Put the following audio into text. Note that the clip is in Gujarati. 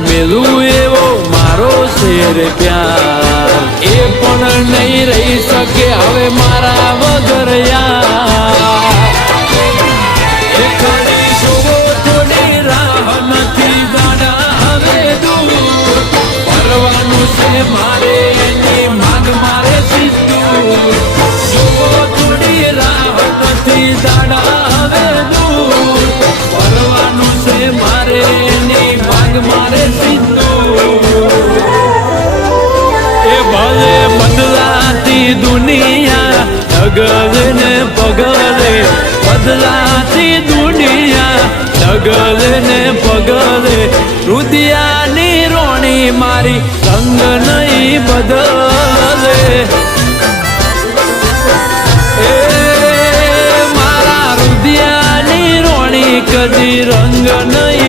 મેલું એવો મારો શેર પ્યાર એ પણ નહીં રહી શકે હવે મારા વગર યાર એકલી શોભો થોડી રાહ નથી દાડા હવે દૂર પરવાનું છે મારે એની માંગ મારે સીધું શોભો થોડી રાહ નથી દાડા હવે દૂર પરવાનું છે મારે એની માંગ મારે સીધું એ ભલે બદલાતી દુનિયા ઢગલે ને પગલે બદલાતી દુનિયા ઢગલે ને પગલે રુદિયાની રોણી મારી રંગ નહીં બદલે એ મારા રુદિયાની રોણી કદી રંગ નહીં